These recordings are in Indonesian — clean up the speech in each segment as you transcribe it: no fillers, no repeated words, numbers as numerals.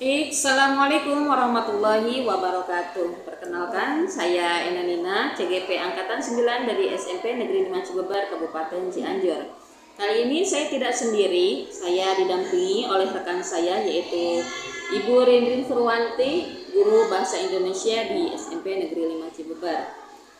Assalamualaikum warahmatullahi wabarakatuh. Perkenalkan, saya Ena Nina, CGP Angkatan 9 dari SMP Negeri 5 Cibeber, Kabupaten Cianjur. Kali ini saya tidak sendiri, saya didampingi oleh rekan saya yaitu Ibu Rindrin Furwanti, Guru Bahasa Indonesia di SMP Negeri 5 Cibeber.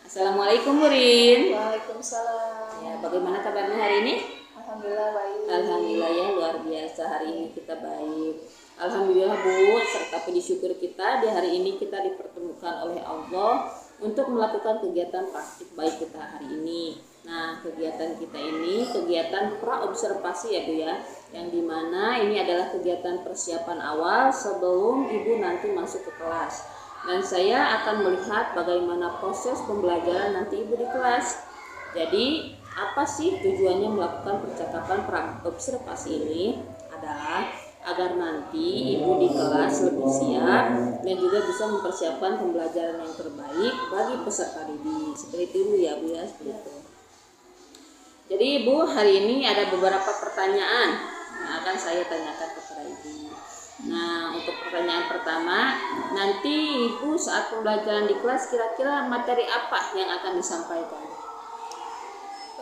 Assalamualaikum Bu Rin. Waalaikumsalam. Ya, bagaimana kabarnya hari ini? Alhamdulillah baik. Alhamdulillah ya, luar biasa, hari ini kita baik. Alhamdulillah Bu, serta puji syukur kita di hari ini kita dipertemukan oleh Allah untuk melakukan kegiatan praktik baik kita hari ini. Nah, kegiatan kita ini kegiatan pra-observasi ya Bu ya, yang dimana ini adalah kegiatan persiapan awal sebelum Ibu nanti masuk ke kelas. Dan saya akan melihat bagaimana proses pembelajaran nanti Ibu di kelas. Jadi, apa sih tujuannya melakukan percakapan pra-observasi ini? Adalah agar nanti Ibu di kelas lebih siap dan juga bisa mempersiapkan pembelajaran yang terbaik bagi peserta didik. Seperti itu ya Bu ya, seperti itu. Jadi Ibu, hari ini ada beberapa pertanyaan yang akan saya tanyakan kepada Ibu. Nah, untuk pertanyaan pertama, nanti Ibu saat pembelajaran di kelas kira-kira materi apa yang akan disampaikan?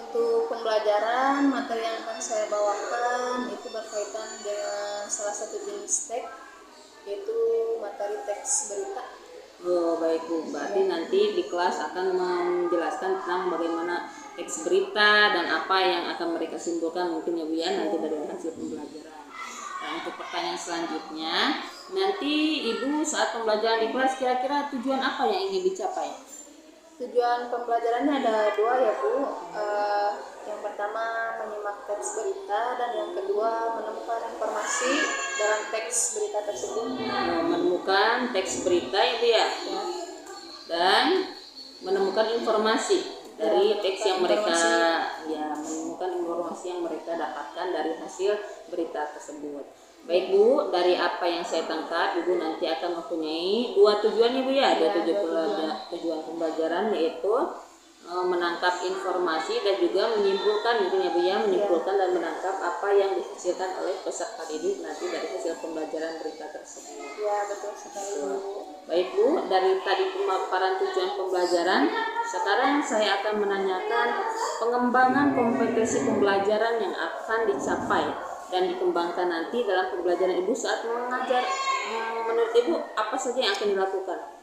Untuk pembelajaran, materi yang akan saya bawakan itu berkaitan dengan salah satu jenis teks, yaitu materi teks berita. Oh, baik Bu, berarti nanti di kelas akan menjelaskan tentang bagaimana teks berita dan apa yang akan mereka simpulkan mungkin ya Bu ya, nanti dari hasil pembelajaran. Nah, untuk pertanyaan selanjutnya, nanti Ibu saat pembelajaran di kelas kira-kira tujuan apa yang ingin dicapai? Tujuan pembelajarannya ada dua ya Bu. Yang pertama menyimak teks berita dan yang kedua menemukan informasi dalam teks berita tersebut. Menemukan teks berita itu ya, dan menemukan informasi dari teks yang mereka menemukan informasi yang mereka dapatkan dari hasil berita tersebut. Baik Bu, dari apa yang saya tangkap, Ibu nanti akan mempunyai dua tujuan ya Bu ya, ada tujuan pembelajaran yaitu menangkap informasi dan juga menyimpulkan mungkin ya Bu ya, menyimpulkan dan menangkap apa yang dihasilkan oleh peserta didik nanti dari hasil pembelajaran berita tersebut. Ya, betul sekali Bu. Baik Bu, dari tadi pemaparan tujuan pembelajaran, sekarang saya akan menanyakan pengembangan kompetensi pembelajaran yang akan dicapai dan dikembangkan nanti dalam pembelajaran Ibu saat mengajar. Menurut Ibu apa saja yang akan dilakukan?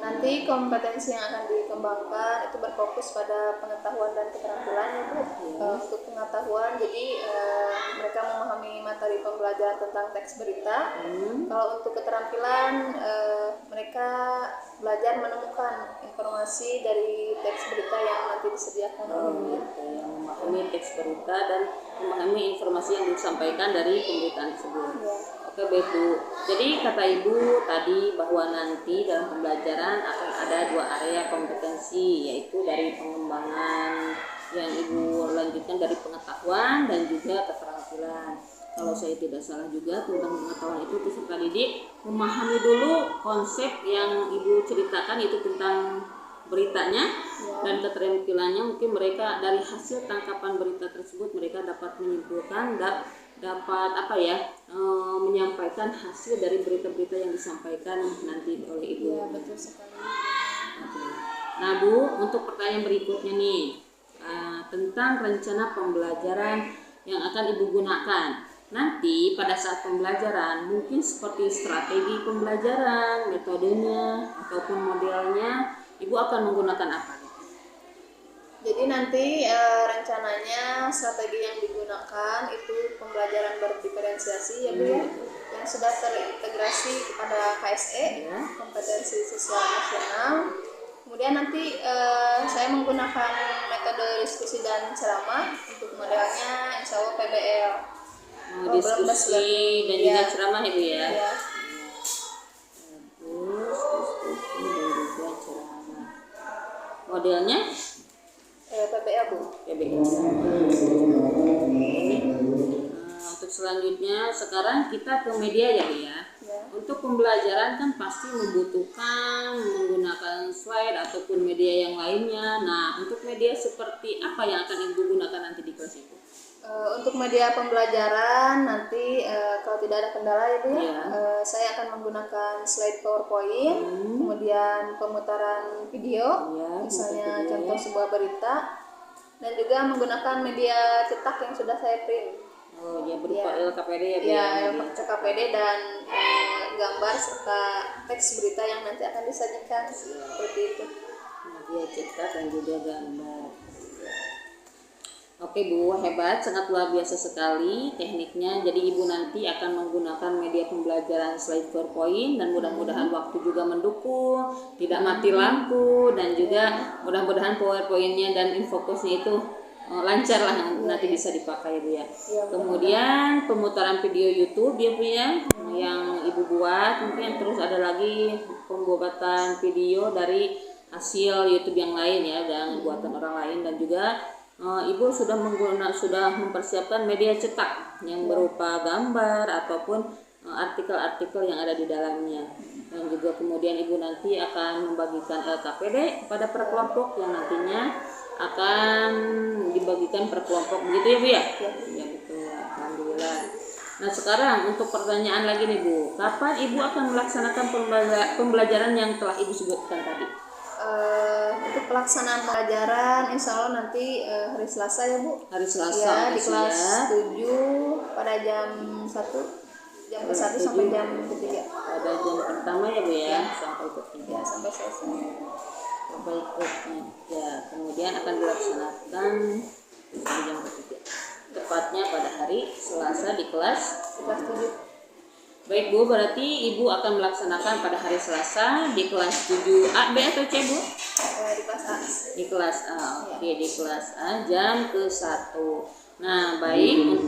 Nanti kompetensi yang akan dikembangkan itu berfokus pada pengetahuan dan keterampilan ya Bu. Untuk pengetahuan, jadi mereka memahami materi pembelajaran tentang teks berita. Kalau untuk keterampilan, mereka belajar menemukan informasi dari teks berita yang nanti disediakan oleh Yang memahami teks berita dan memahami informasi yang disampaikan dari pemberitaan tersebut. Oke baik Bu. Jadi kata Ibu tadi bahwa nanti dalam pembelajaran akan ada dua area kompetensi, yaitu dari pengembangan yang Ibu lanjutkan dari pengetahuan dan juga keterampilan. Kalau saya tidak salah juga tentang pengetahuan itu peserta didik memahami dulu konsep yang Ibu ceritakan itu tentang beritanya, dan keterampilannya mungkin mereka dari hasil tangkapan berita tersebut mereka dapat menyimpulkan dapat menyampaikan hasil dari berita-berita yang disampaikan nanti oleh Ibu. Ya, betul sekali. Nah Bu, untuk pertanyaan berikutnya nih tentang rencana pembelajaran yang akan Ibu gunakan nanti pada saat pembelajaran, mungkin seperti strategi pembelajaran, metodenya ataupun modelnya, Ibu akan menggunakan apa? Jadi nanti rencananya strategi yang digunakan itu pembelajaran berdiferensiasi ya Bu ya, yang sudah terintegrasi kepada KSE, kompetensi siswa nasional. Kemudian nanti saya menggunakan metode diskusi dan ceramah. Untuk modelnya insya Allah PBL, diskusi dan juga ceramah Ibu ya. Modelnya PBL Bu. PBL. Untuk selanjutnya sekarang kita ke media ya Bu ya. Untuk pembelajaran kan pasti membutuhkan menggunakan slide ataupun media yang lainnya. Nah, untuk media seperti apa yang akan Ibu gunakan nanti di kelas itu? Untuk media pembelajaran nanti kalau tidak ada kendala ya Bu ya, Iya. saya akan menggunakan slide PowerPoint, kemudian pemutaran video, Iya, misalnya pemutaran video, contoh ya. sebuah berita, dan juga menggunakan media cetak yang sudah saya print. Oh ya, berupa Ya. LKPD ya Bu Ya, media. KPD dan gambar serta teks berita yang nanti akan disajikan seperti itu. Media cetak dan juga gambar. Oke Bu, hebat, sangat luar biasa sekali tekniknya. Jadi Ibu nanti akan menggunakan media pembelajaran slide PowerPoint dan mudah-mudahan waktu juga mendukung, tidak mati lampu, dan juga mudah-mudahan PowerPoint-nya dan infocusnya itu lancar lah, nanti bisa dipakai Bu ya. Kemudian pemutaran video YouTube ya Bu ya, yang Ibu buat. Mungkin terus ada lagi pembuatan video dari hasil YouTube yang lain ya, dan buatan orang lain, dan juga Ibu sudah mempersiapkan media cetak yang berupa gambar ataupun artikel-artikel yang ada di dalamnya, dan juga kemudian Ibu nanti akan membagikan LKPD pada per kelompok yang nantinya akan dibagikan per kelompok, begitu ya Bu ya? Ya betul, alhamdulillah. Nah sekarang untuk pertanyaan lagi nih Bu, kapan Ibu akan melaksanakan pembelajaran yang telah Ibu sebutkan tadi? Untuk pelaksanaan pelajaran insya Allah nanti hari Selasa ya Bu. Hari Selasa Ya, di kelas siap. 7 pada jam 1 sampai jam 3. Pada jam pertama ya Bu ya, sampai ketiga. Ya, sampai selesai. Sampai ketiga. Kemudian akan dilaksanakan di jam ketiga. Tepatnya pada hari Selasa di kelas 7. Baik Bu, berarti Ibu akan melaksanakan pada hari Selasa di kelas 7A, B atau C Bu? Di kelas A. Di kelas A, oke, di kelas A jam ke-1. Nah baik,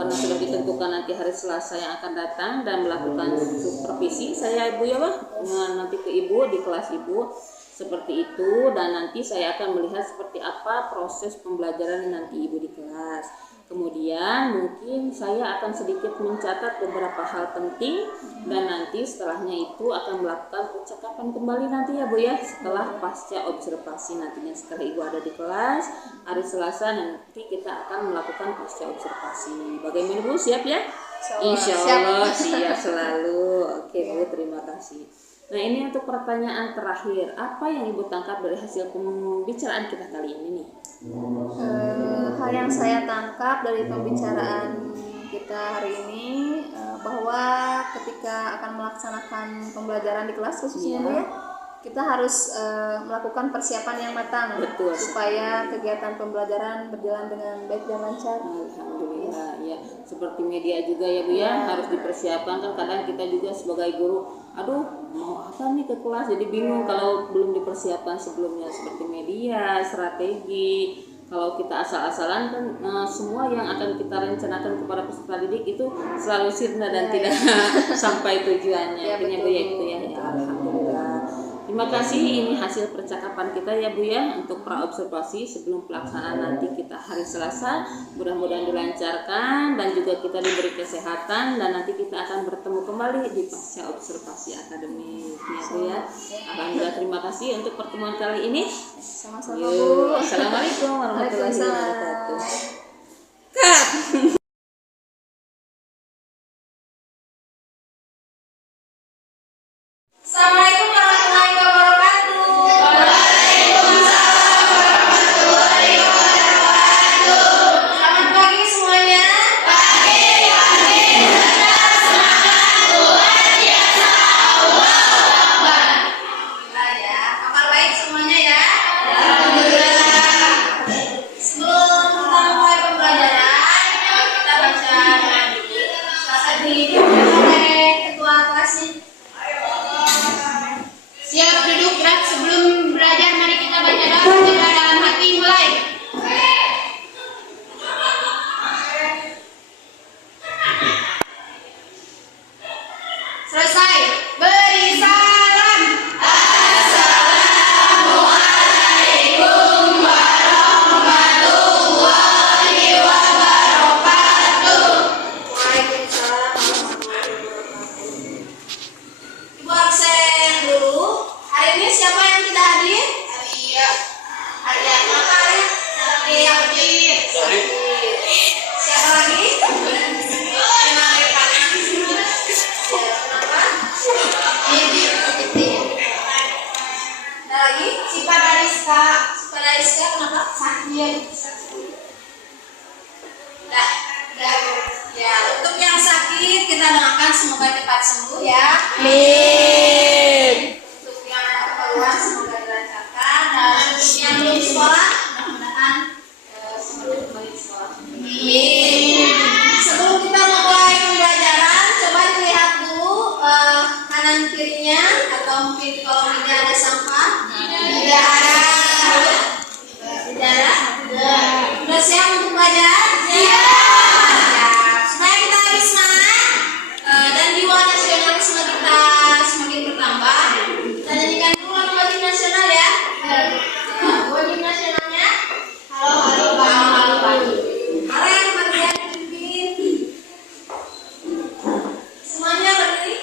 karena sudah ditentukan nanti hari Selasa yang akan datang dan melakukan supervisi, saya Ibu ya Pak, nanti ke Ibu di kelas Ibu seperti itu, dan nanti saya akan melihat seperti apa proses pembelajaran nanti Ibu di kelas. Kemudian mungkin saya akan sedikit mencatat beberapa hal penting, dan nanti setelahnya itu akan melakukan percakapan kembali nanti ya Bu ya, setelah pasca observasi nantinya, setelah Ibu ada di kelas hari Selasa nanti kita akan melakukan pasca observasi. Bagaimana Bu, siap ya? Insya Allah siap selalu. Oke Bu, terima kasih. Nah ini untuk pertanyaan terakhir, apa yang Ibu tangkap dari hasil pembicaraan kita kali ini nih? Hal yang saya tangkap dari pembicaraan kita hari ini bahwa ketika akan melaksanakan pembelajaran di kelas khususnya ya, kita harus melakukan persiapan yang matang. Betul, supaya kegiatan pembelajaran berjalan dengan baik dan lancar. Alhamdulillah ya, seperti media juga ya Bu ya, harus dipersiapkan. Kan kadang kita juga sebagai guru, aduh mau apa nih ke kelas, jadi bingung kalau belum dipersiapkan sebelumnya, seperti media, strategi. Kalau kita asal-asalan kan semua yang akan kita rencanakan kepada peserta didik itu selalu sirna dan tidak sampai tujuannya. Ya, Intinya Bu ya itu ya. Alhamdulillah. Terima kasih, ini hasil percakapan kita ya Bu ya, untuk praobservasi sebelum pelaksanaan nanti kita hari Selasa. Mudah-mudahan dilancarkan dan juga kita diberi kesehatan, dan nanti kita akan bertemu kembali di pasca observasi akademik ya Bu ya. Alhamdulillah, terima kasih untuk pertemuan kali ini. Sama-sama Bu. Assalamualaikum warahmatullahi wabarakatuh. Assalamualaikum warahmatullahi wabarakatuh. Waalaikumsalam warahmatullahi wabarakatuh. Selamat pagi semuanya. Pagi. Tetap semangat, luar biasa. Allahu Akbar. Alhamdulillah ya. Kabar baik semuanya ya. Alhamdulillah. Sebelum kita mulai ya. Amin. Untuk yang ada keperluan semoga dilancarkan, dan untuk yang belum sekolah mudah-mudahan semoga kembali sekolah. Amin. Sebelum kita mulai pembelajaran, coba dilihat dulu kanan kirinya, atau mungkin di kolong meja ada sampah. Tidak ada. Tidak ada. Sudah siap untuk belajar? Iya. Supaya kita lebih semangat dan jiwa nasionalisme kita semakin bertambah, kita nyanyikan dulu lagu wajib nasional ya. Wajib nasionalnya. Halo halo halo halo halo. Halo yang berdiri dipimpin. Semuanya berdiri.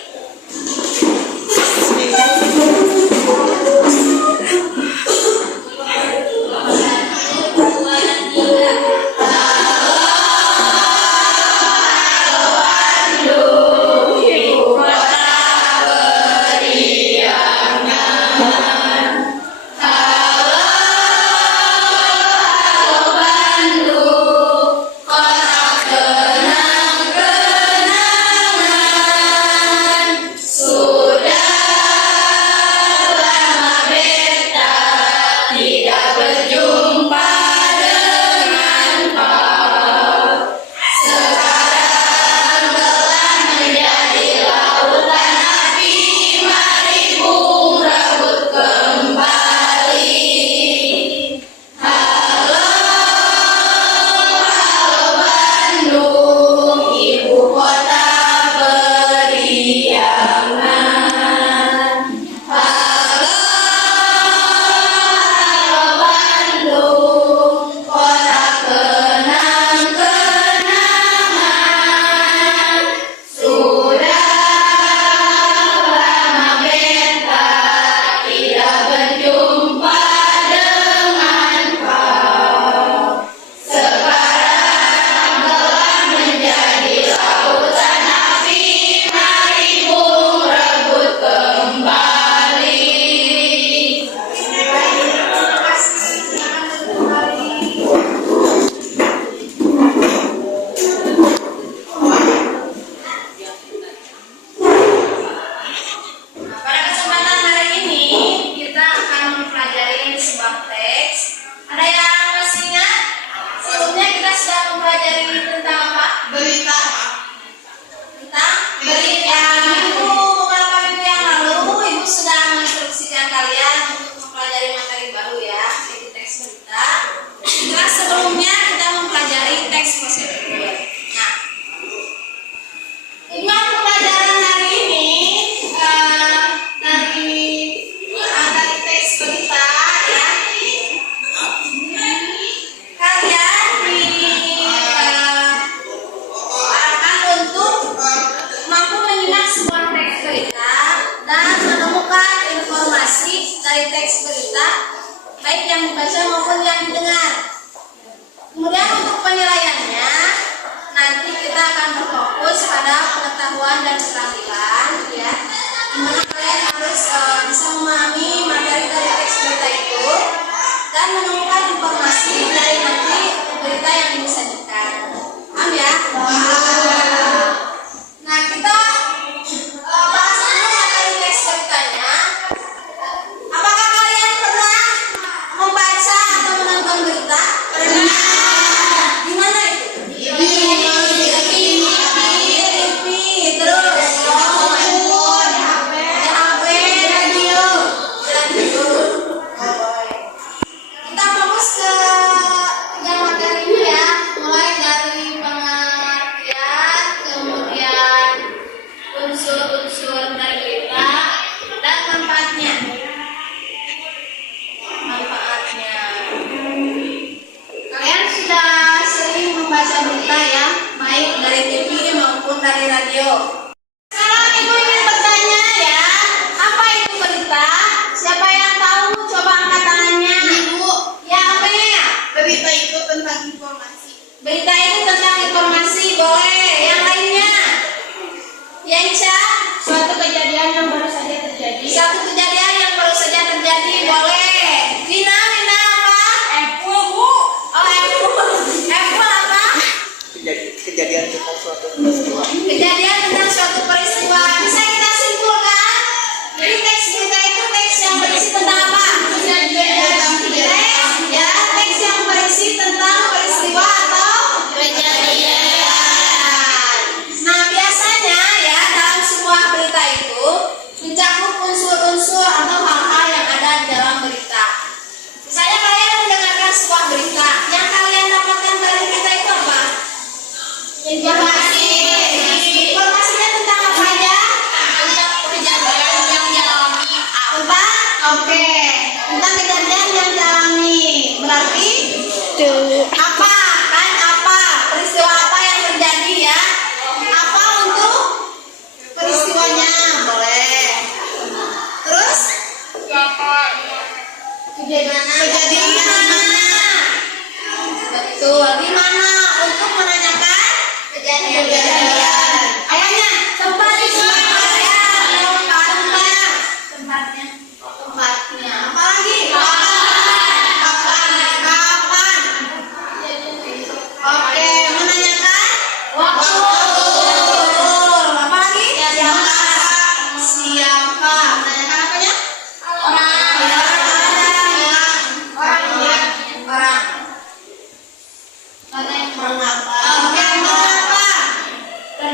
Kejadian tentang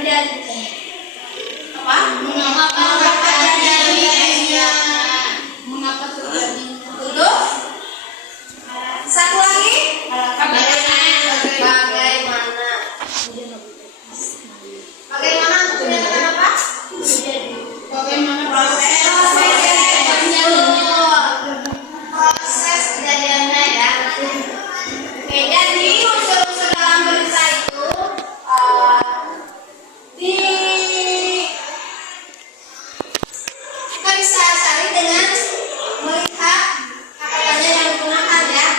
terjadi apa? Mengapa terjadinya? Mengapa terjadinya? Tutup. Satu lagi. Bagaimana terjadinya apa? Bagaimana proses kejadiannya ya? Oke, jadi unsur-unsur dalam berita itu kita bisa cari dengan melihat kata-katanya yang digunakan ya.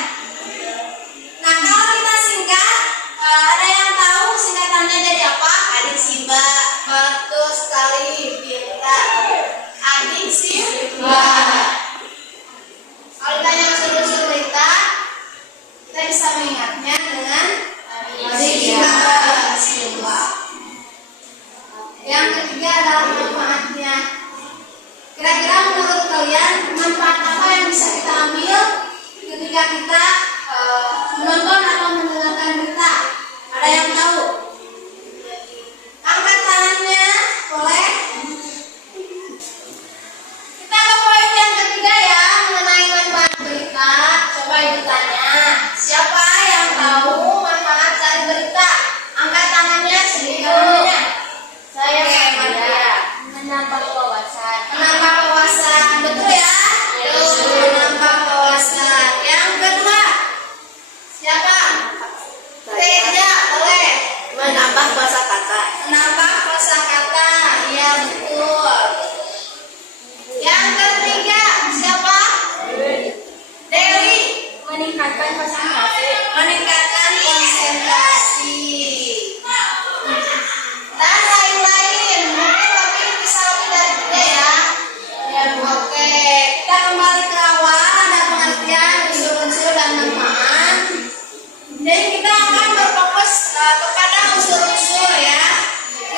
Nah, kalau kita singkat, ada yang tahu singkatannya jadi apa? Adik Simba. Betul sekali, pintar. Adik Simba. Kalau ditanya unsur-unsur berita, kita bisa mengingatnya dengan adik Simba. Yang ketiga adalah manfaatnya. Kira-kira menurut kalian manfaat apa yang bisa kita ambil ketika kita menonton atau mendengarkan berita? Ada yang tahu? Angkat tangannya, boleh? Kita ke poin yang ketiga ya, mengenai manfaat berita. Coba ibu tanya, siapa yang tahu manfaat dari berita? Angkat tangannya sedikit. Saya menambah wawasan. Menambah wawasan, betul ya? Menambah wawasan. Yang kedua, siapa? Reja, boleh. Menambah kosakata. Menambah kosakata, iya betul. Yang ketiga, siapa? Dewi. Meningkatkan konsentrasi. Meningkatkan konsentrasi. Dan lain-lain. Mungkin bisa lebih dari tiga ya. Oke, kita kembali ke awal. Ada pengertian unsur-unsur dan manfaat. Jadi kita akan berfokus kepada unsur-unsur ya.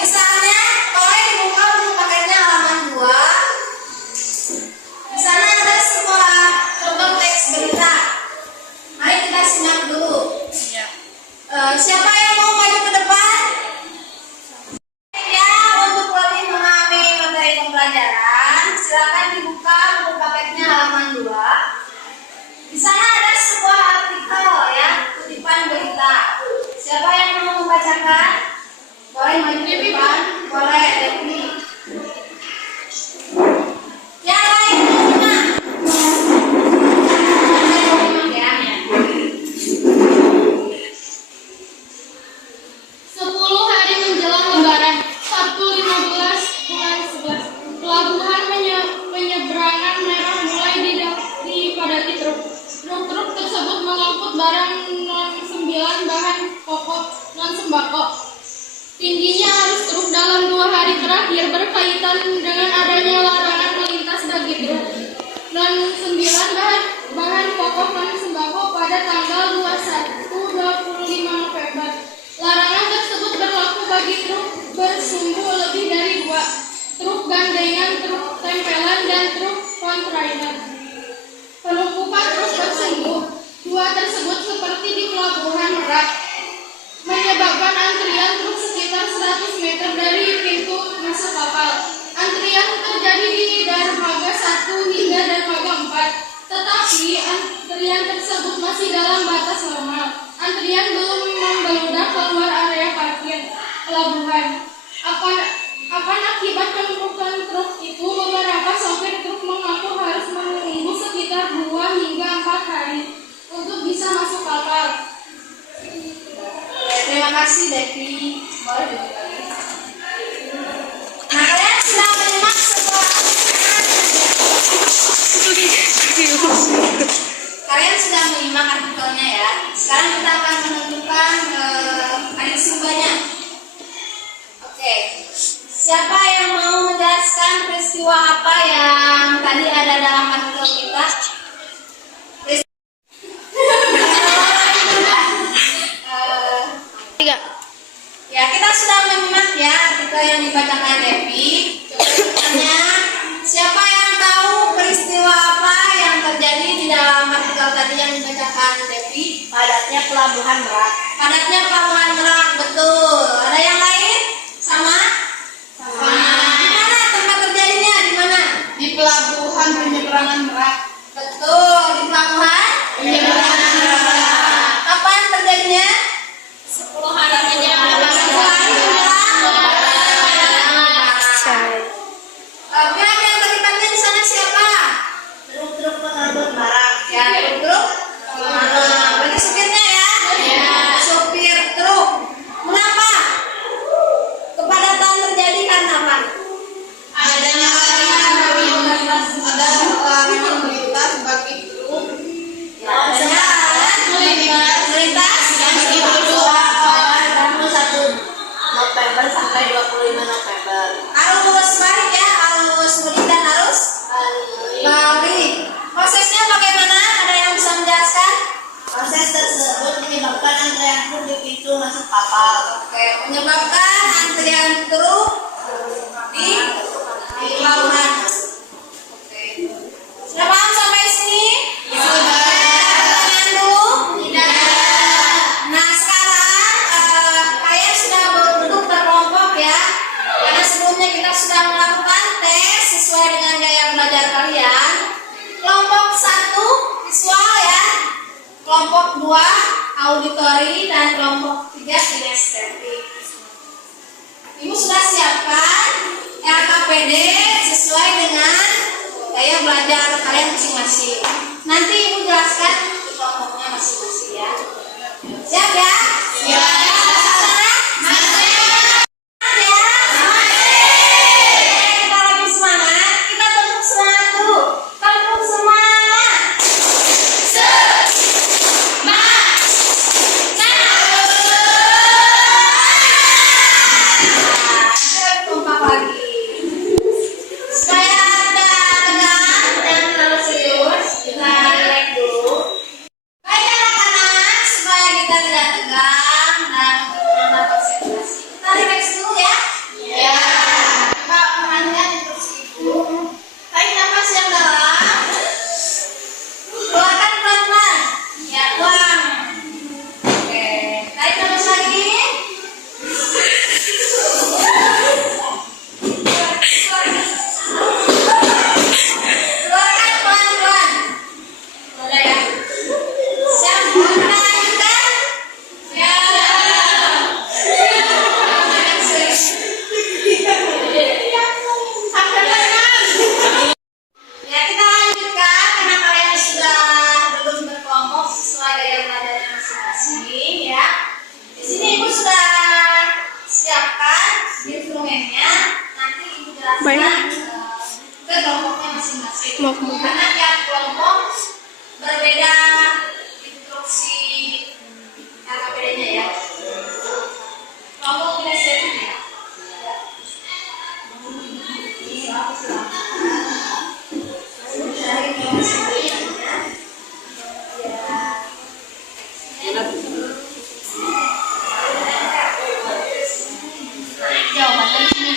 Misalnya, boleh dibuka buku paketnya halaman 2. Di sana ada sebuah contoh teks berita. Mari kita simak dulu. Siapa yang mau maju ke depan? Ya, untuk lebih memahami materi pembelajaran, silakan dibuka buku paketnya halaman 2. Di sana ada sebuah artikel ya, kutipan berita. Siapa yang mau membacakan? Boleh maju ke depan? Boleh, Devi. Yang lain gimana? Ya. 10 hari menjelang Lebaran, Sabtu 15 bulan 11, pelabuhan penyeberangan merah mulai dipadati truk. Truk-truk tersebut mengangkut barang non-9 bahan pokok non-sembako. Tingginya arus truk dalam 2 hari terakhir berkaitan dengan adanya larangan melintas bagi truk non-9 bahan pokok non-sembako pada tanggal 21-25 November. Larangan tersebut berlaku bagi truk bersumbu lebih dari 2, truk gandengan, truk tempelan, dan truk kontainer. Penumpukan truk bersumbu 2 tersebut seperti di Pelabuhan Merak menyebabkan antrian truk sekitar 100 meter dari pintu masuk kapal. Antrian terjadi di dermaga 1 hingga dermaga 4, tetapi antrian tersebut masih dalam batas normal. Antrian belum membeludak keluar area parkir pelabuhan. Akan akibat penumpukan truk itu, beberapa sopir truk mengaku harus menunggu sekitar 2 hingga 4 hari untuk bisa masuk kapal. Terima kasih Devi. Boleh dibuka lagi. Nah, kalian sudah menyimak sebuah Kalian sudah menyimak artikelnya ya. Sekarang kita akan menentukan adik Simbanya. Oke. Siapa yang mau menjelaskan peristiwa apa yang tadi ada dalam artikel kita? Ya, kita sudah menyimak ya artikel yang dibacakan Devi. Coba tanya, siapa yang tahu peristiwa apa yang terjadi di dalam artikel tadi yang dibacakan Devi? Padatnya Pelabuhan Merak. Padatnya Pelabuhan Merak, betul. Ada yang lain? Sama? masuk kapal. Oke, menyebabkan antrian truk di pelabuhan. Oke. Sudah paham sampai sini? Sudah. Pertanyaan dulu? Tidak. Nah, sekarang kalian sudah berbentuk berkelompok ya. Karena sebelumnya kita sudah melakukan tes sesuai dengan gaya belajar kalian. Kelompok 1 visual ya. Kelompok 2 auditori dan kelompok 3 kinestetik. Ibu sudah siapkan LKPD sesuai dengan gaya belajar kalian masing-masing. Nanti ibu jelaskan di kelompoknya masing-masing ya. Siap ya? Siap. Ke kelompoknya masing-masing. Karena tiap kelompok berbeda instruksi LKPD-nya ya. Kelompok kinestetik ya. Jawabannya di sini.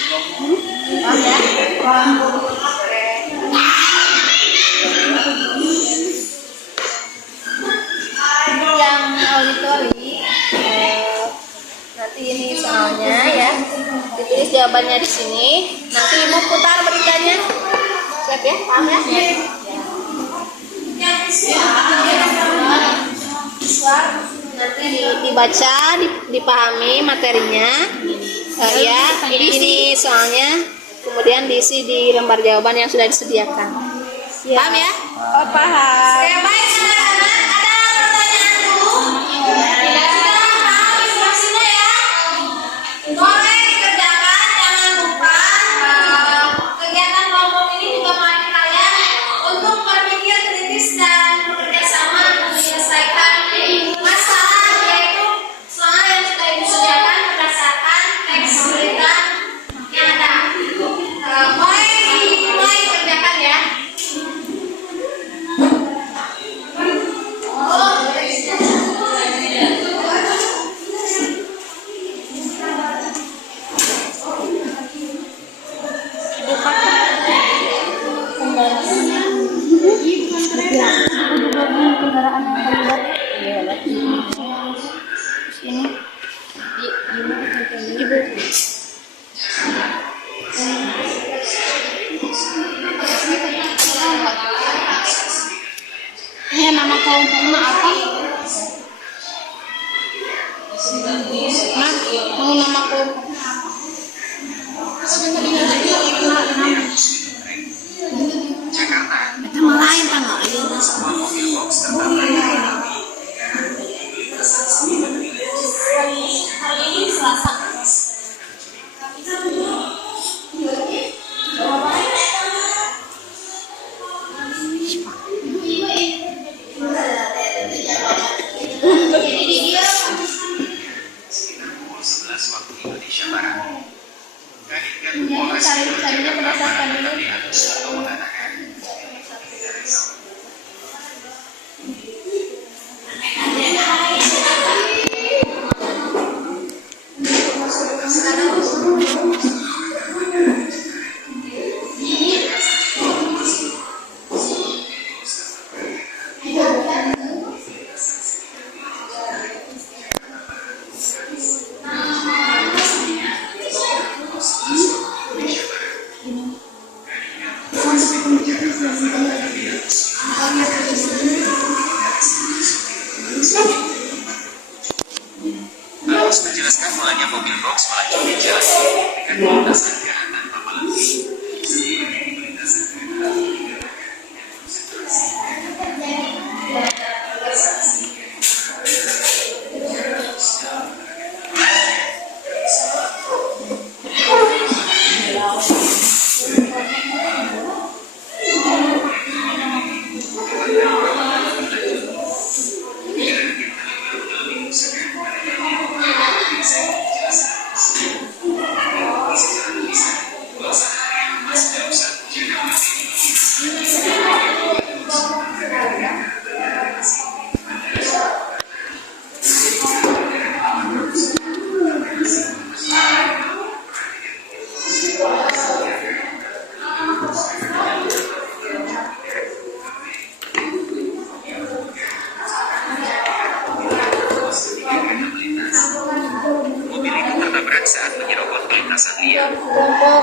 Yang auditori nanti ini soalnya ya, ditulis jawabannya di sini. Nanti ibu putar beritanya. Siap ya? Paham ya? Nanti dibaca, dipahami materinya. Ya, ini soalnya, kemudian diisi di lembar jawaban yang sudah disediakan. Paham ya? Oh, paham. Oke, baik anak-anak, ada pertanyaan dulu? Tidak sudah paham instruksinya ya? Boleh dikerjakan, jangan lupa kegiatan kelompok ini juga melatih kalian untuk berpikir kritis dan bekerja sama menyelesaikan masalah, yaitu soal yang sudah disediakan berdasarkan teks berita yang ada. Boleh dimulai kerjakan ya. Kendaraan yang terlibat ini ibu ini nama kelompoknya apa? Mau nama kelompoknya apa? Nama lain kan Hari ini Selasa. Carinya berdasarkan ini.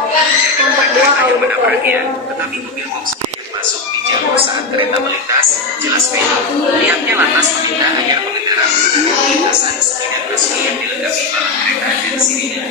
kelompok 2 kalau pada gitu. orangnya, tetapi mobil boxnya yang masuk di jalur saat kereta melintas jelas beda. Pihaknya lantas meminta agar pengendara menggunakan lintasan sebidang busway yang dilengkapi palang kereta dan sirine.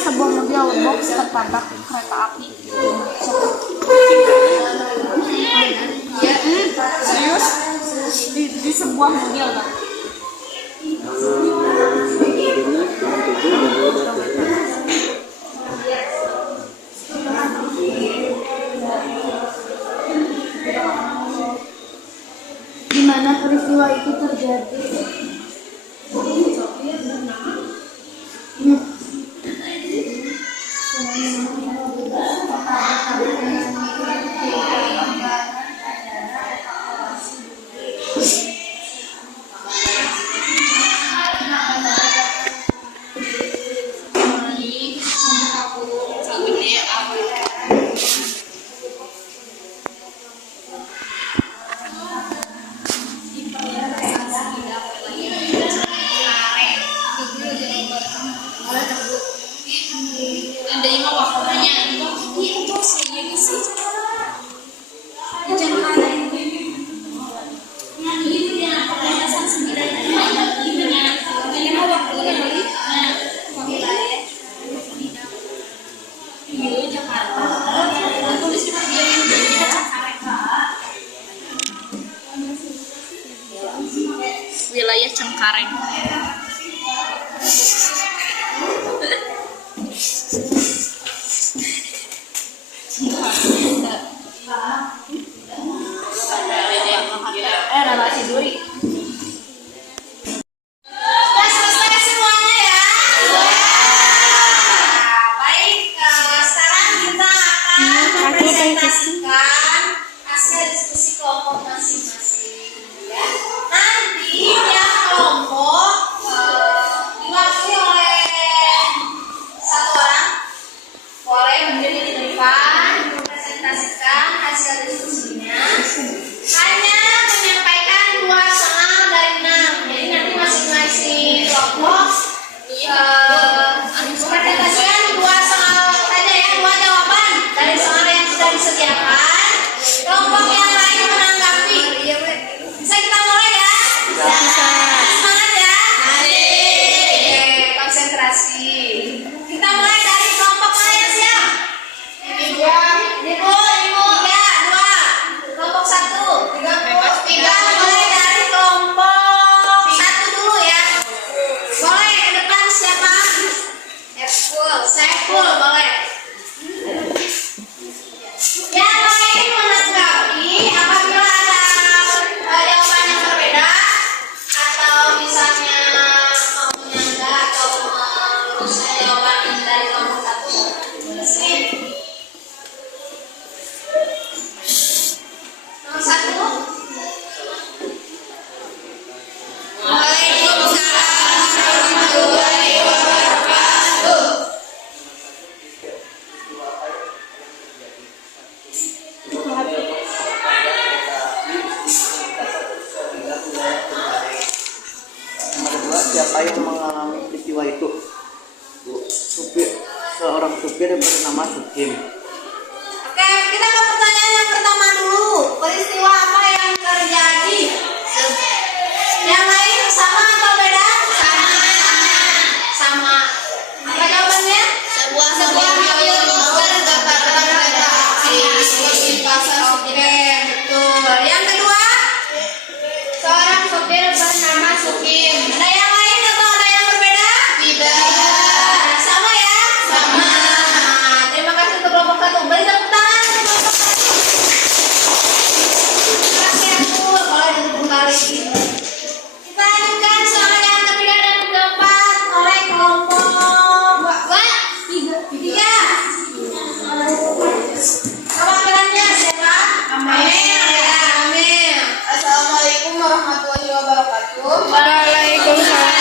Sebuah mobil box tertabrak kereta api. Serius? Di sebuah mobil, Pak. Di mana peristiwa itu terjadi? Wilayah Cengkareng. Relasi duri. Selesai semuanya ya. Baik, sekarang kita akan mempresentasikan hasil diskusi kelompok masing-masing. Ya. Nanti tiap kelompok diwakili oleh satu orang, boleh berdiri di depan mempresentasikan hasil diskusinya. Hanya menyampaikan 2 soal dari 6. Jadi nanti masing-masing kelompok presentasikan 2 soal saja ya, 2 jawaban dari soal yang sudah disediakan. Kelompok yang lain menanggapi. Bisa kita mulai ya? Bisa. Semangat ya. Oke, konsentrasi. Kita mulai dari kelompok mana yang siap? Ibu. Ya, 2. Kelompok 1. 3. Mulai dari kelompok 1 dulu ya. Boleh ke depan siapa? Saiful boleh. Yang lain menanggapi apabila ada jawaban yang berbeda atau misalnya mau menyangga atau meluruskan jawaban dari kelompok 1. supir bernama Sukim. Oke, kita ke pertanyaan yang pertama dulu. Peristiwa apa yang terjadi? Yang lain sama atau beda? Sama. Apa jawabannya? Sebuah mobil bus terbakar kereta api lintasan. Oke, betul. Yang kedua, Seorang sopir bernama Sukim. ada yang lain atau ada yang berbeda? Tidak. Sama ya? Sama. Terima kasih untuk kelompok satu. Beri tepuk tangan untuk kelompok satu. Terima kasih aku. Boleh duduk kembali. Kita lanjutkan soal yang ketiga dan keempat oleh kelompok tiga. Perwakilannya siapa? Amel. Ya, Amel. Assalamualaikum warahmatullahi wabarakatuh. Waalaikumsalam.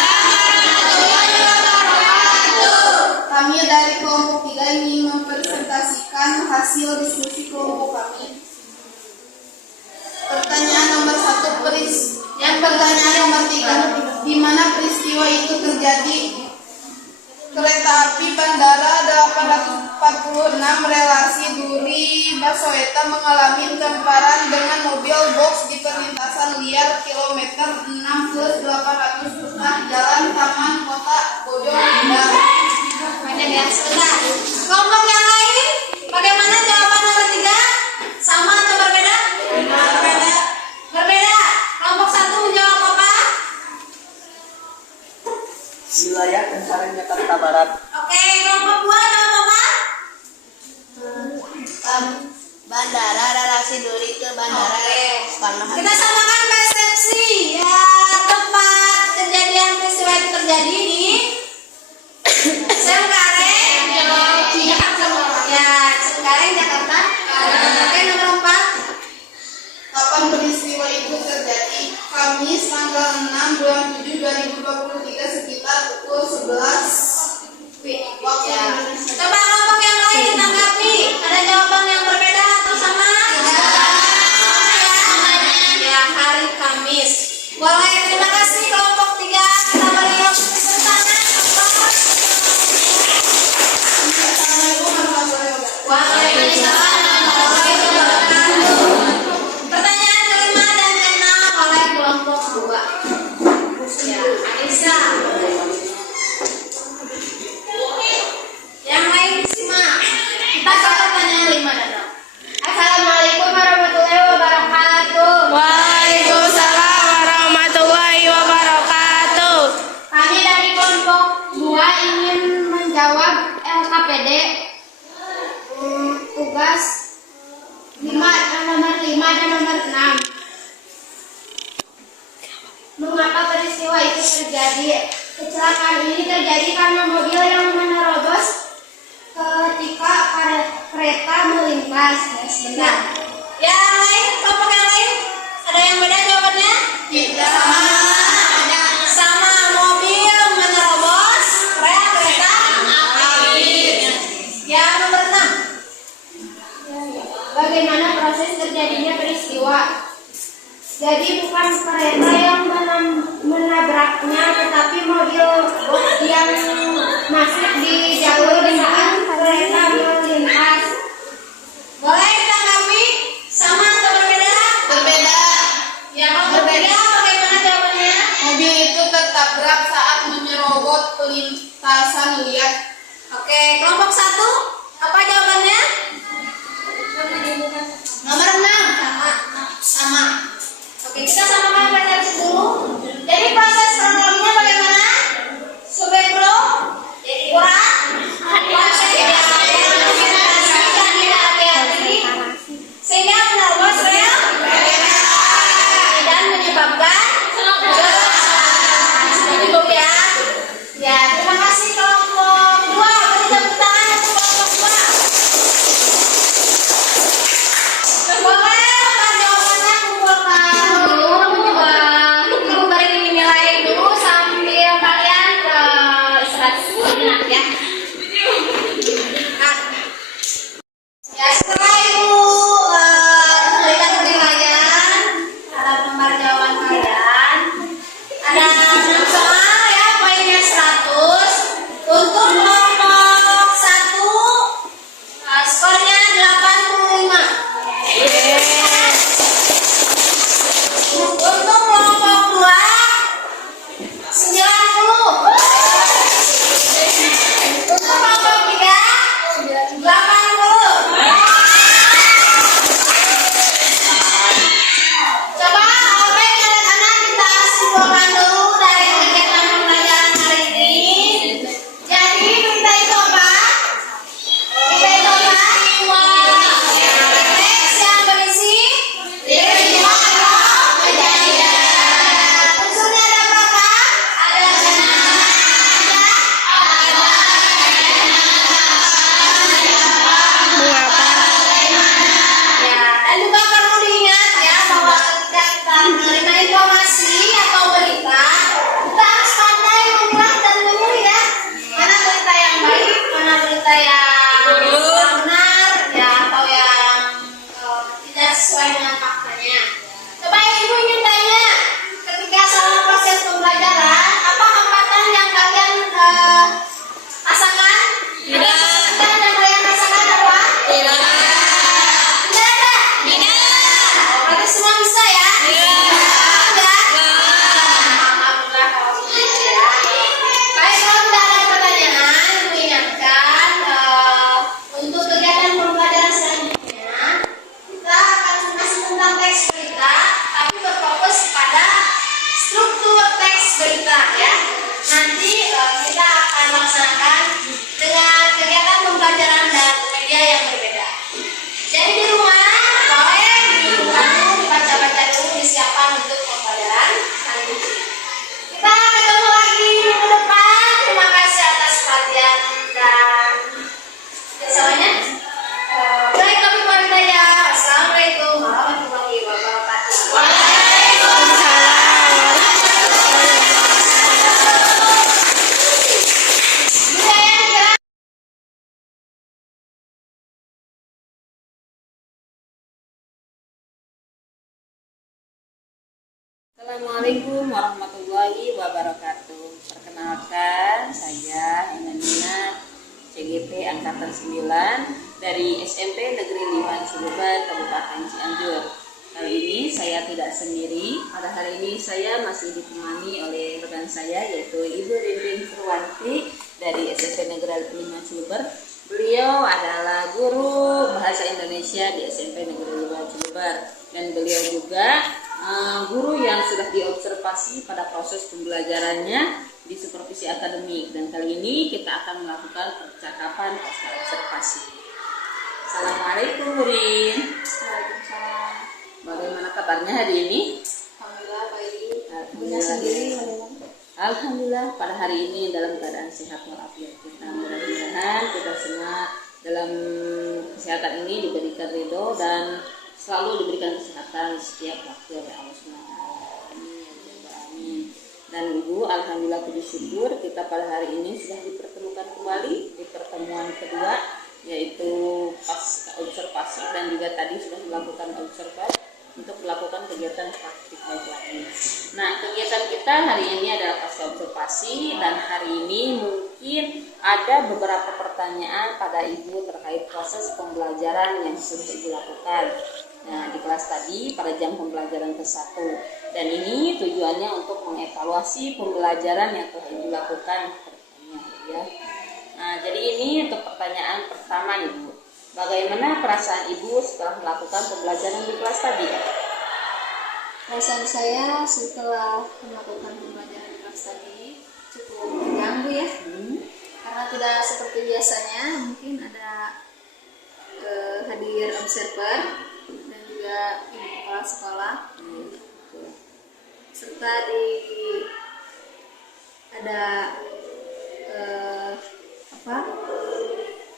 Kami dari kelompok 3 ingin mempresentasikan hasil diskusi kelompok kami. Pertanyaan nomor 1, pertanyaan nomor 3, di mana peristiwa itu terjadi? Kereta api Bandara 846 relasi Duri Basoeta mengalami temparan dengan mobil box di perlintasan liar kilometer 6+800 setengah Jalan Taman Kota Bojong. Banyak ya, sebentar. Kelompok yang lain, bagaimana jawaban nomor 3? Sama atau berbeda? Berbeda. Berbeda. Kelompok 1 menjawab apa? Wilayah Pencarian Jakarta Barat. Oke, kelompok 2 jawab apa? Bandara relasi Duri ke Oke. Kita samakan persepsi. Ya, tempat kejadian peristiwa itu terjadi di Cengkareng, Jakarta. Ya, Cengkareng, Jakarta. Oke, nomor 4. Kapan peristiwa itu terjadi? Kamis tanggal 6 bulan 7 2023 sekitar pukul 11 waktu Ya. Indonesia. Coba kelompok yang lain ditanggapi. Ada jawaban yang berbeda atau sama? Ya, hari Kamis. Boleh, terima kasih kelompok 3. Kita beri tepuk tangan. Assalamualaikum warahmatullahi wabarakatuh. Waalaikumsalam warahmatullahi wabarakatuh. Pertanyaan kelima dan keenam oleh kelompok 2. Ya, Anissa. Yang lain disimak. Kita ke pertanyaan 5 dan 6. Assalamualaikum warahmatullahi wabarakatuh. Waalaikumsalam warahmatullahi wabarakatuh. Kami dari kelompok 2 ingin menjawab LKPD tugas nomor 5 dan nomor 6. Mengapa peristiwa itu terjadi? Kecelakaan ini terjadi karena mobil yang menerobos ketika kereta melintas. Sebentar. Yang lain, kelompok yang lain, ada yang beda jawabannya? Tidak. Sama, mobil menerobos kereta api. Yang nomor 6. Bagaimana proses terjadinya peristiwa? Jadi bukan kereta yang menabraknya, tetapi mobil box yang masuk di jalur saat kereta melintas. Boleh ditanggapi? Sama atau berbeda? Berbeda. Ya, kalau berbeda, bagaimana jawabannya? Mobil itu tertabrak saat menyerobot pelintasan liar. Oke, kelompok 1, apa jawabannya? Nomor 6. Sama. Oke, kita samakan persepsi dulu. Jadi proses kronologinya bagaimana? Supir bro? Kurang? Proses hati-hati sehingga menerobos rel dan menyebabkan kecelakaan. Cukup ya? Ya, terima kasih kelompok 2. Beri tepuk tangan untuk kelompok Assalamualaikum warahmatullahi wabarakatuh. Perkenalkan, saya Emanina CGP Angkatan 9 dari SMP Negeri 5 Cilebar, Kabupaten Cianjur. Kali ini saya tidak sendiri. Pada hari ini saya masih ditemani oleh rekan saya, yaitu Ibu Rinrin Purwanti dari SMP Negeri 5 Cilebar. Beliau adalah guru bahasa Indonesia di SMP Negeri 5 Cilebar, dan beliau juga guru yang sudah diobservasi pada proses pembelajarannya di supervisi akademik. Dan kali ini kita akan melakukan percakapan pasca observasi. Assalamualaikum, Rin. Waalaikumsalam. Bagaimana kabarnya hari ini? Alhamdulillah baik. Alhamdulillah. Sendiri bagaimana? Alhamdulillah pada hari ini dalam keadaan sehat walafiat. Kita mudah-mudahan kita semua dalam kesehatan ini diberikan ridho dan selalu diberikan kesehatan setiap waktu oleh Allah SWT. Amin. Dan Ibu, alhamdulillah puji syukur kita pada hari ini sudah dipertemukan kembali di pertemuan kedua, yaitu pasca observasi, dan juga tadi sudah melakukan observasi untuk melakukan kegiatan praktik baik lagi. Nah, kegiatan kita hari ini adalah pasca observasi, dan hari ini mungkin ada beberapa pertanyaan pada Ibu terkait proses pembelajaran yang sudah Ibu lakukan. Nah, di kelas tadi pada jam pembelajaran ke-1, dan ini tujuannya untuk mengevaluasi pembelajaran yang telah Ibu lakukan ya. Nah, jadi ini untuk pertanyaan pertama nih Bu. Bagaimana perasaan Ibu setelah melakukan pembelajaran di kelas tadi? Perasaan saya setelah melakukan pembelajaran di kelas tadi cukup terganggu ya, karena tidak seperti biasanya. Mungkin ada hadir observer dan juga ibu kepala sekolah, serta ada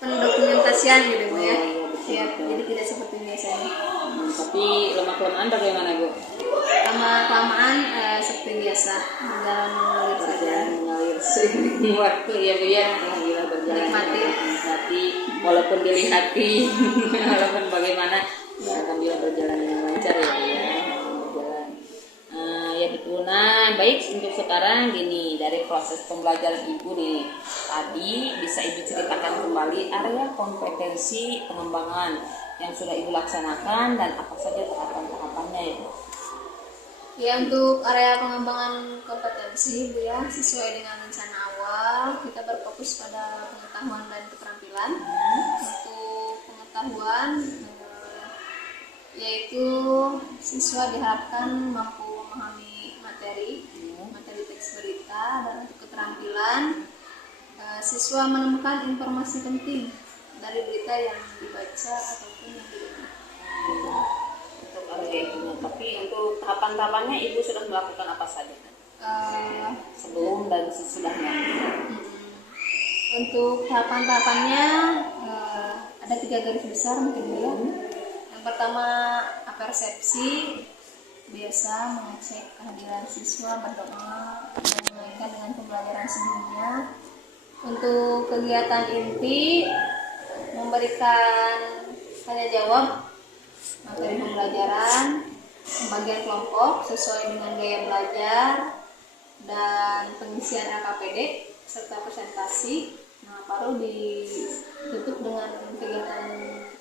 pendokumentasian gitu Bu ya. Jadi tidak seperti biasanya. Tapi lama-kelamaan bagaimana Bu? Lama-kelamaan seperti biasa, berjalan mengalir saja. Mengalir seiring waktu ya Bu ya. Alhamdulillah berjalan. Menikmati walaupun dilihati walaupun bagaimana, alhamdulillah berjalan dengan lancar ya Bu ya. Berjalan. Ya betul. Nah, baik, untuk sekarang gini, dari proses pembelajaran Ibu nih tadi, bisa Ibu ceritakan kembali area kompetensi pengembangan yang sudah Ibu laksanakan dan apa saja tahapan-tahapannya ya Bu? Ya, untuk area pengembangan kompetensi Bu ya, sesuai dengan rencana awal kita berfokus pada pengetahuan dan keterampilan. Untuk pengetahuan yaitu siswa diharapkan mampu memahami materi teks berita, dan untuk keterampilan siswa menemukan informasi penting dari berita yang dibaca ataupun yang didengar. Untuk area itu, tapi untuk tahapan-tahapannya Ibu sudah melakukan apa saja? Sebelum dan sesudahnya. Untuk tahapan-tahapannya ada 3 garis besar mungkin ya. Yang pertama, persepsi, biasa mengecek kehadiran siswa, berdoa, dan mengaitkan dengan pembelajaran sebelumnya. Untuk kegiatan inti, memberikan tanya jawab materi pembelajaran, pembagian kelompok sesuai dengan gaya belajar, dan pengisian LKPD serta presentasi. Nah, baru ditutup dengan kegiatan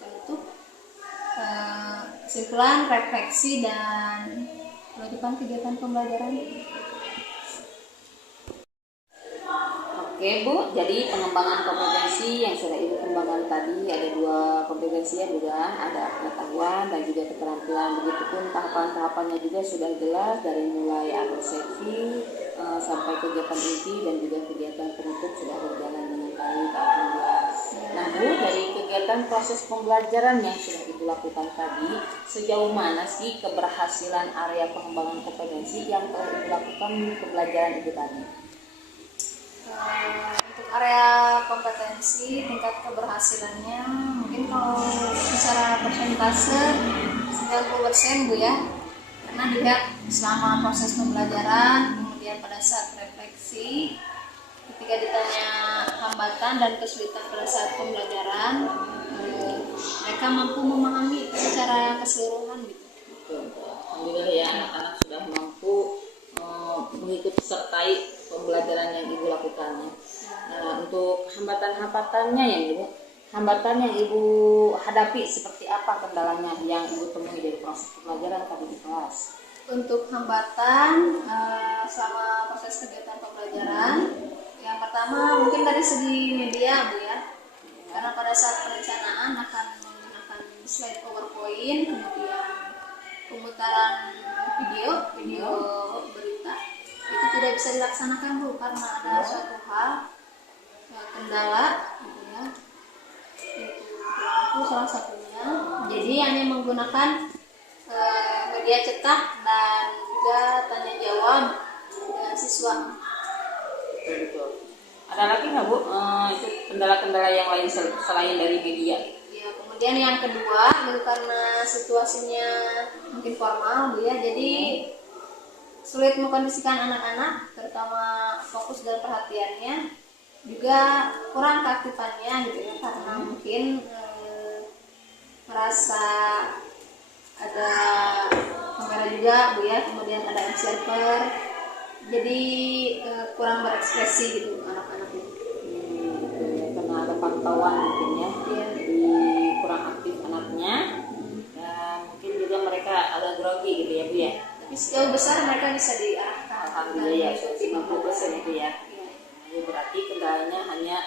penutup, kesimpulan, refleksi, dan penutupan kegiatan pembelajaran. Oke Bu, jadi pengembangan kompetensi yang sudah Ibu kembangkan tadi ada 2 kompetensi ya Bu, ada pengetahuan dan juga keterampilan. Begitupun tahapan-tahapannya juga sudah jelas, dari mulai persepsi sampai kegiatan inti dan juga kegiatan penutup sudah berjalan dengan baik, alhamdulillah. Nah Bu, dari kegiatan proses pembelajaran yang sudah Ibu lakukan tadi, sejauh mana sih keberhasilan area pengembangan kompetensi yang telah Ibu lakukan di pembelajaran Ibu tadi? Untuk area kompetensi, tingkat keberhasilannya mungkin kalau secara persentase 90% Bu ya, karena dilihat selama proses pembelajaran, kemudian pada saat refleksi, ketika ditanya hambatan dan kesulitan pada saat pembelajaran, mereka mampu memahami secara keseluruhan gitu. Alhamdulillah ya, anak-anak sudah mampu hampatannya ya Ibu. Hambatan yang Ibu hadapi seperti apa kendalanya yang Ibu temui dari proses pembelajaran tadi di kelas? Untuk hambatan selama proses kegiatan pembelajaran, yang pertama mungkin dari segi media Bu ya, karena pada saat perencanaan akan menggunakan slide PowerPoint, kemudian pemutaran video berita itu tidak bisa dilaksanakan Bu karena ada suatu hal kendala gitu ya. Itu salah satunya. Jadi hanya menggunakan media cetak dan juga tanya jawab dengan siswa. Betul. Ada lagi nggak Bu itu kendala-kendala yang lain selain dari media? Ya, kemudian yang kedua itu karena situasinya mungkin formal Bu ya, jadi sulit mengkondisikan anak-anak, terutama fokus dan perhatiannya, juga kurang keaktifannya gitu ya, karena mungkin merasa ada kamera juga Bu ya, kemudian ada observer, jadi kurang berekspresi gitu anak-anak itu. Karena ada pantauan mungkin ya, jadi kurang aktif anaknya, dan mungkin juga mereka agak grogi gitu ya Bu ya. Tapi sejauh besar mereka bisa diarahkan. Alhamdulillah ya, 50% itu ya. Berarti kendalanya hanya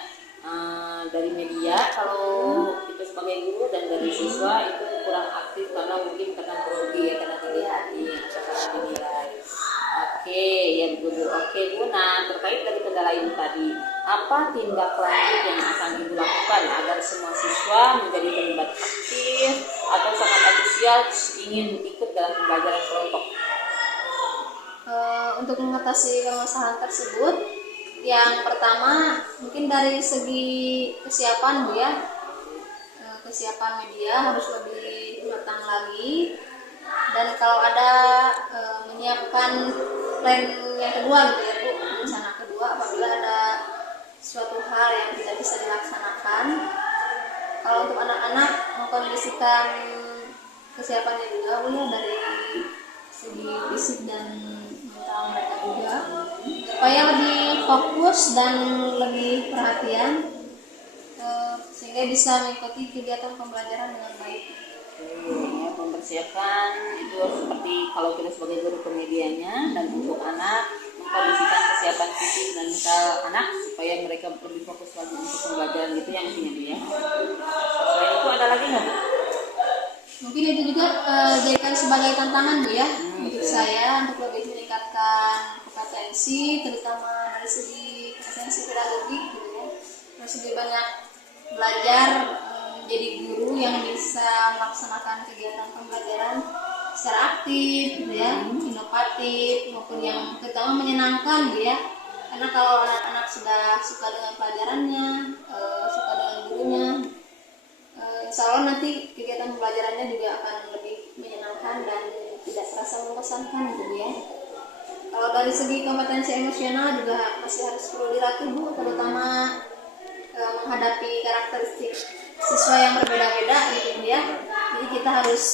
dari media kalau itu sebagai guru, dan dari siswa itu kurang aktif karena mungkin karena grogi ya, karena dilihatin atau karena dinilai. Oke ya Bu. Oke Bu, nah terkait dari kendala ini tadi, apa tindak lanjut yang akan Ibu lakukan agar semua siswa menjadi terlibat aktif atau sangat antusias ingin ikut dalam pembelajaran kelompok? Untuk mengatasi permasalahan tersebut, yang pertama mungkin dari segi kesiapan Bu ya, kesiapan media harus lebih matang lagi, dan kalau ada menyiapkan plan yang kedua gitu ya Bu, rencana kedua apabila ada suatu hal yang tidak bisa dilaksanakan. Kalau untuk anak-anak mengkondisikan kesiapannya juga Bu ya, dari segi fisik dan mental mereka juga, supaya lebih fokus dan lebih perhatian, sehingga bisa mengikuti kegiatan pembelajaran dengan baik. Ya, mempersiapkan itu seperti kalau kita sebagai guru pemedianya, dan untuk anak mengkondisikan kesiapan fisik dan mental anak supaya mereka lebih fokus lagi untuk pembelajaran, itu yang intinya dia. Selain itu ada lagi nggak Bu? Mungkin itu juga jadikan sebagai tantangan Bu ya, untuk saya untuk lebih meningkatkan kompetensi, terutama dari segi kompetensi pedagogik gitu ya, terus lebih banyak belajar menjadi guru yang bisa melaksanakan kegiatan pembelajaran secara aktif gitu ya, inovatif maupun yang terutama menyenangkan gitu ya. Karena kalau anak-anak sudah suka dengan pelajarannya, suka dengan gurunya, insya Allah nanti kegiatan pembelajarannya juga akan lebih menyenangkan dan tidak terasa membosankan gitu ya. Kalau dari segi kompetensi emosional juga masih harus perlu dilatih Bu, terutama menghadapi karakteristik siswa yang berbeda-beda gitu ya. Jadi kita harus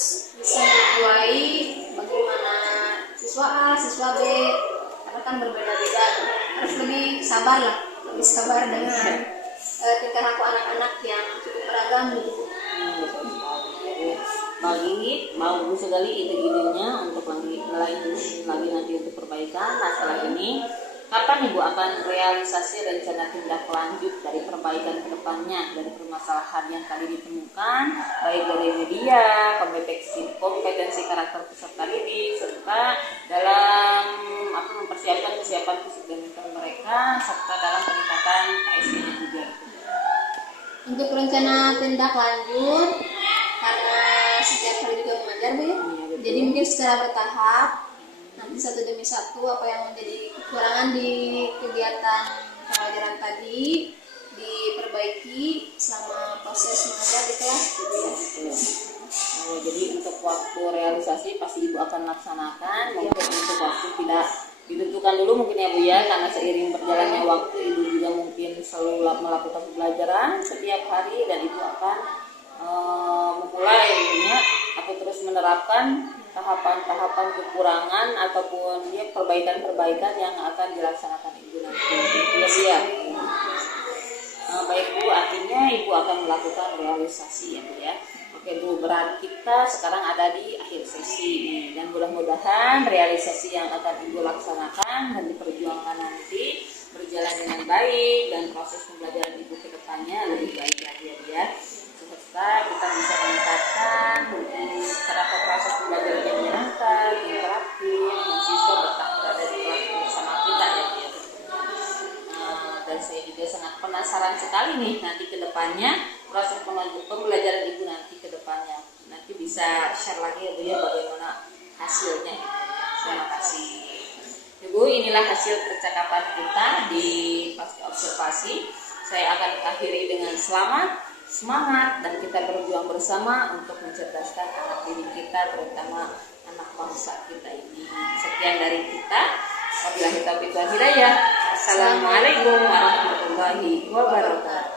bisa menjiwai bagaimana siswa A, siswa B, karena kan berbeda-beda. Harus lebih sabar lah, lebih sabar dengan tingkah laku anak-anak yang cukup beragam gitu. Bagus sekali ide-idenya untuk lagi nanti untuk perbaikan. Nah setelah ini, kapan Ibu akan realisasi rencana tindak lanjut dari perbaikan kedepannya dari permasalahan yang tadi ditemukan, baik dari media, kompetensi karakter peserta didik, serta dalam mempersiapkan kesiapan fisik dan mental mereka, serta dalam peningkatan KSG-nya juga. Untuk rencana tindak lanjut, karena setiap hari juga mengajar Bu ya, jadi mungkin secara bertahap, nanti satu demi satu apa yang menjadi kekurangan di kegiatan pembelajaran tadi diperbaiki selama proses mengajar di kelas gitu ya. Jadi untuk waktu realisasi pasti Ibu akan laksanakan, mungkin untuk waktu tidak ditentukan dulu mungkin ya Bu ya, karena seiring berjalannya waktu Ibu juga mungkin selalu melakukan pembelajaran setiap hari, dan Ibu akan memulai atau terus menerapkan tahapan-tahapan kekurangan ataupun dia perbaikan-perbaikan yang akan dilaksanakan Ibu nanti. Ya Bu ya. baik Bu, artinya Ibu akan melakukan realisasi ya Bu ya. Oke Bu, berarti kita sekarang ada di akhir sesi nih, dan mudah-mudahan realisasi yang akan Ibu laksanakan dan diperjuangkan nanti berjalan dengan baik dan proses pembelajaran Ibu ke depannya lebih baik lagi ya. Serta kita bisa meningkatkan terhadap proses pembelajaran yang menyenangkan, interaktif, dan siswa betah berada di kelas bersama kita ya. Dan saya juga sangat penasaran sekali nih nanti ke depannya proses pembelajaran Ibu nanti ke depannya. Nanti bisa share lagi ya Bu ya bagaimana hasilnya. Terima kasih. Ibu, inilah hasil percakapan kita di pasca observasi. Saya akan akhiri dengan selamat, semangat, dan kita berjuang bersama untuk mencerdaskan anak didik kita, terutama anak bangsa kita ini. Sekian dari kita. Wabillahi taufiq wal hidayah. Assalamualaikum warahmatullahi wabarakatuh.